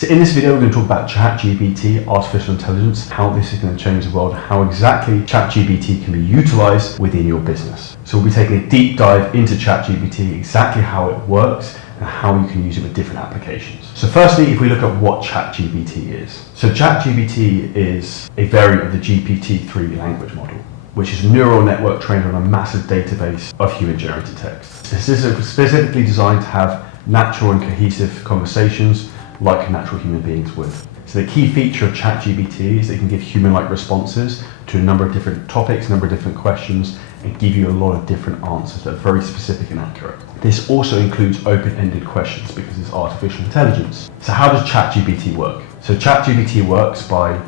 So in this video, we're going to talk about ChatGPT, artificial intelligence, how this is going to change the world, how exactly ChatGPT can be utilized within your business. So we'll be taking a deep dive into ChatGPT, exactly how it works, and how you can use it with different applications. So firstly, if we look at what ChatGPT is. So ChatGPT is a variant of the GPT-3 language model, which is a neural network trained on a massive database of human-generated text. This is specifically designed to have natural and cohesive conversations like natural human beings would. So the key feature of ChatGPT is that it can give human-like responses to a number of different topics, a number of different questions, and give you a lot of different answers that are very specific and accurate. This also includes open-ended questions because it's artificial intelligence. So how does ChatGPT work? So ChatGPT works by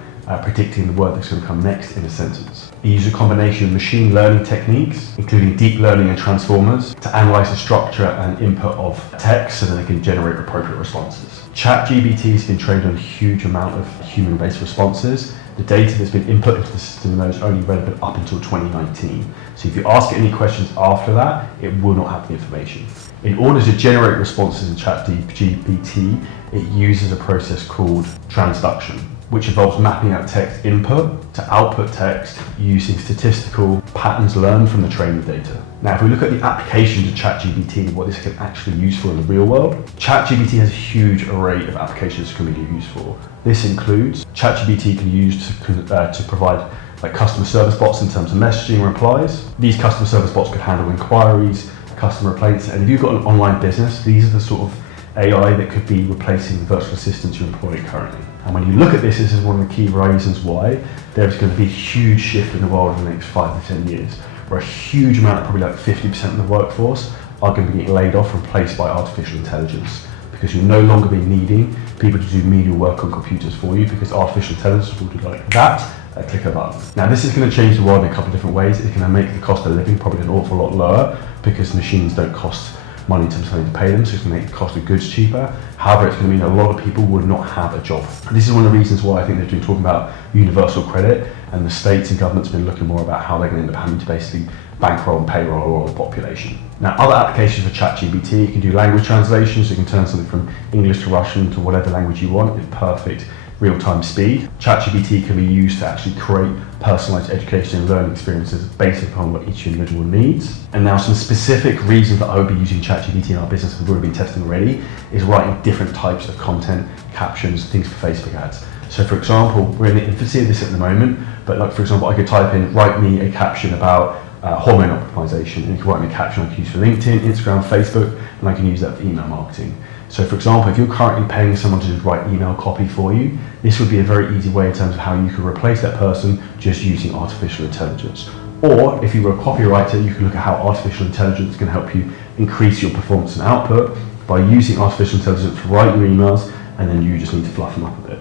predicting the word that's going to come next in a sentence. It uses a combination of machine learning techniques, including deep learning and transformers, to analyze the structure and input of text so that they can generate appropriate responses. ChatGPT has been trained on a huge amount of human-based responses. The data that's been input into the system is only relevant up until 2019. So if you ask it any questions after that, it will not have the information. In order to generate responses in ChatGPT, it uses a process called transduction, which involves mapping out text input to output text using statistical patterns learned from the training data. Now, if we look at the applications of ChatGPT and what this can actually use for in the real world, ChatGPT has a huge array of applications it can be used for. This includes ChatGPT can be used to provide customer service bots in terms of messaging and replies. These customer service bots could handle inquiries, customer complaints, and if you've got an online business, these are the sort of AI that could be replacing the virtual assistants you're employing currently. And when you look at this is one of the key reasons why there's going to be a huge shift in the world in the next 5 to 10 years, where a huge amount, probably like 50% of the workforce, are going to be getting laid off and replaced by artificial intelligence, because you'll no longer be needing people to do menial work on computers for you, because artificial intelligence will do like that, a click of a button. Now this is going to change the world in a couple of different ways. It's going to make the cost of living probably an awful lot lower, because machines don't cost money in terms of having to pay them, so it's going to make the cost of goods cheaper. However, it's going to mean a lot of people will not have a job. And this is one of the reasons why I think they've been talking about universal credit, and the states and government's been looking more about how they're going to end up having to basically bankroll and payroll all the population. Now, other applications for ChatGPT, you can do language translations, so you can turn something from English to Russian to whatever language you want in perfect real-time speed. ChatGPT can be used to actually create personalized education and learning experiences based upon what each individual needs. And now some specific reasons that I would be using ChatGPT in our business, we've already been testing already, is writing different types of content, captions, things for Facebook ads. So for example, we're in the infancy of this at the moment, but for example, I could type in, write me a caption about hormone optimization, and you can write me a caption I can use for LinkedIn, Instagram, Facebook, and I can use that for email marketing. So for example, if you're currently paying someone to write email copy for you, this would be a very easy way in terms of how you could replace that person just using artificial intelligence. Or if you were a copywriter, you can look at how artificial intelligence can help you increase your performance and output by using artificial intelligence to write your emails, and then you just need to fluff them up a bit.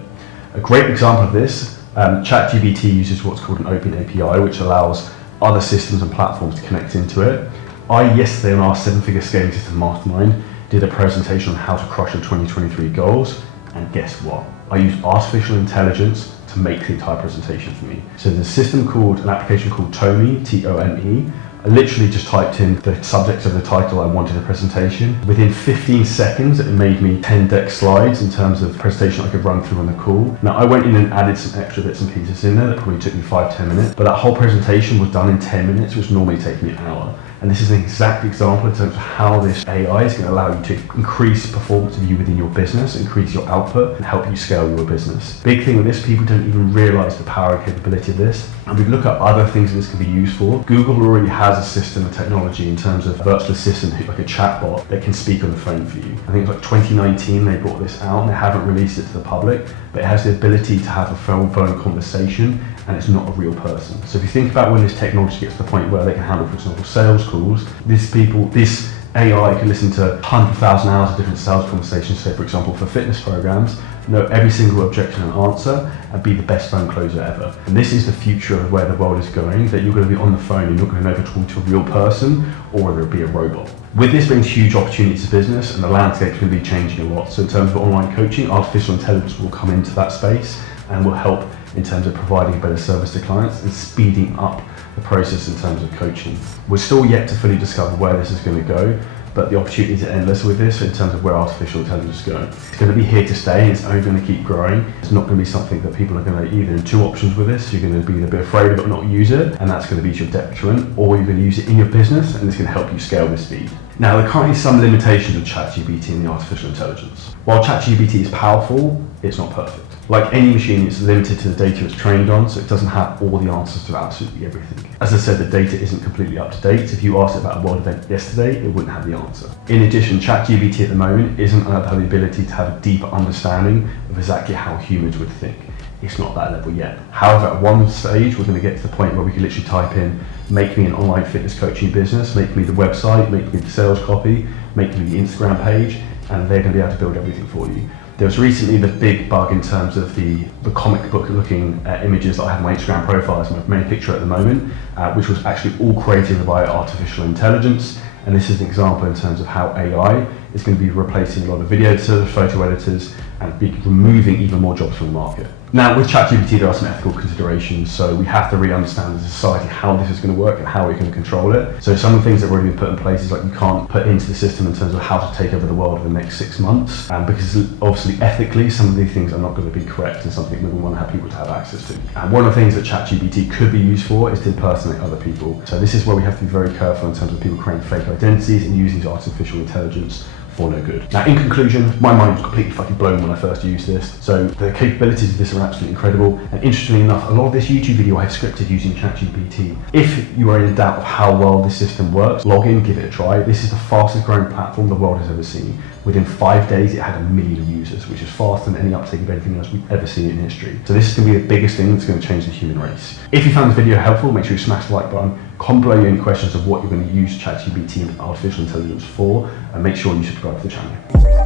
A great example of this, ChatGPT uses what's called an open API, which allows other systems and platforms to connect into it. I, yesterday on our 7-figure scaling system mastermind, did a presentation on how to crush your 2023 goals, and guess what? I used artificial intelligence to make the entire presentation for me. So there's an application called Tome, T-O-M-E. I literally just typed in the subject of the title I wanted a presentation. Within 15 seconds, it made me 10 deck slides in terms of presentation I could run through on the call. Now, I went in and added some extra bits and pieces in there that probably took me 5-10 minutes, but that whole presentation was done in 10 minutes, which normally takes me an hour. And this is an exact example in terms of how this AI is going to allow you to increase performance of you within your business, increase your output, and help you scale your business. Big thing with this, people don't even realize the power and capability of this. And we look at other things that this can be used for. Google already has a system of technology in terms of virtual assistant, like a chatbot that can speak on the phone for you. I think it's like 2019 they brought this out, and they haven't released it to the public, but it has the ability to have a phone conversation, and it's not a real person. So if you think about when this technology gets to the point where they can handle, for example, sales calls, this AI can listen to 100,000 hours of different sales conversations, say for example for fitness programs, know every single objection and answer, and be the best phone closer ever. And this is the future of where the world is going, that you're going to be on the phone and you're going to know if you're talking to a real person or whether it be a robot. With this brings huge opportunities to business, and the landscape is going to be changing a lot. So in terms of online coaching, artificial intelligence will come into that space and will help in terms of providing a better service to clients and speeding up the process in terms of coaching. We're still yet to fully discover where this is going to go, but the opportunities are endless with this in terms of where artificial intelligence is going. It's going to be here to stay, and it's only going to keep growing. It's not going to be something that people are going to either in two options with this. You're going to be a bit afraid of it or not use it, and that's going to be to your detriment, or you're going to use it in your business, and it's going to help you scale with speed. Now, there are currently some limitations of ChatGPT and the artificial intelligence. While ChatGPT is powerful, it's not perfect. Like any machine, it's limited to the data it's trained on, so it doesn't have all the answers to absolutely everything. As I said, the data isn't completely up to date. If you asked it about a world event yesterday, it wouldn't have the answer. In addition, ChatGPT at the moment isn't have the ability to have a deeper understanding of exactly how humans would think. It's not that level yet. However, at one stage, we're going to get to the point where we can literally type in, make me an online fitness coaching business, make me the website, make me the sales copy, make me the Instagram page, and they're going to be able to build everything for you. There was recently the big bug in terms of the comic book looking images that I have on my Instagram profile as my main picture at the moment, which was actually all created by artificial intelligence. And this is an example in terms of how AI is going to be replacing a lot of video editors, photo editors, and be removing even more jobs from the market. Now, with ChatGPT, there are some ethical considerations, so we have to really understand as a society how this is going to work and how we can control it. So some of the things that have already been put in place is like you can't put into the system in terms of how to take over the world in the next 6 months, because obviously ethically some of these things are not going to be correct and something we want to have people to have access to. And one of the things that ChatGPT could be used for is to impersonate other people. So this is where we have to be very careful in terms of people creating fake identities and using artificial intelligence for no good. Now, in conclusion, my mind was completely fucking blown when I first used this. So the capabilities of this are absolutely incredible. And interestingly enough, a lot of this YouTube video I have scripted using ChatGPT. If you are in doubt of how well this system works, log in, give it a try. This is the fastest growing platform the world has ever seen. Within 5 days, it had 1 million users, which is faster than any uptake of anything else we've ever seen in history. So this is going to be the biggest thing that's going to change the human race. If you found this video helpful, make sure you smash the like button. Comment below any questions of what you're going to use ChatGPT and artificial intelligence for, and make sure you subscribe to the channel.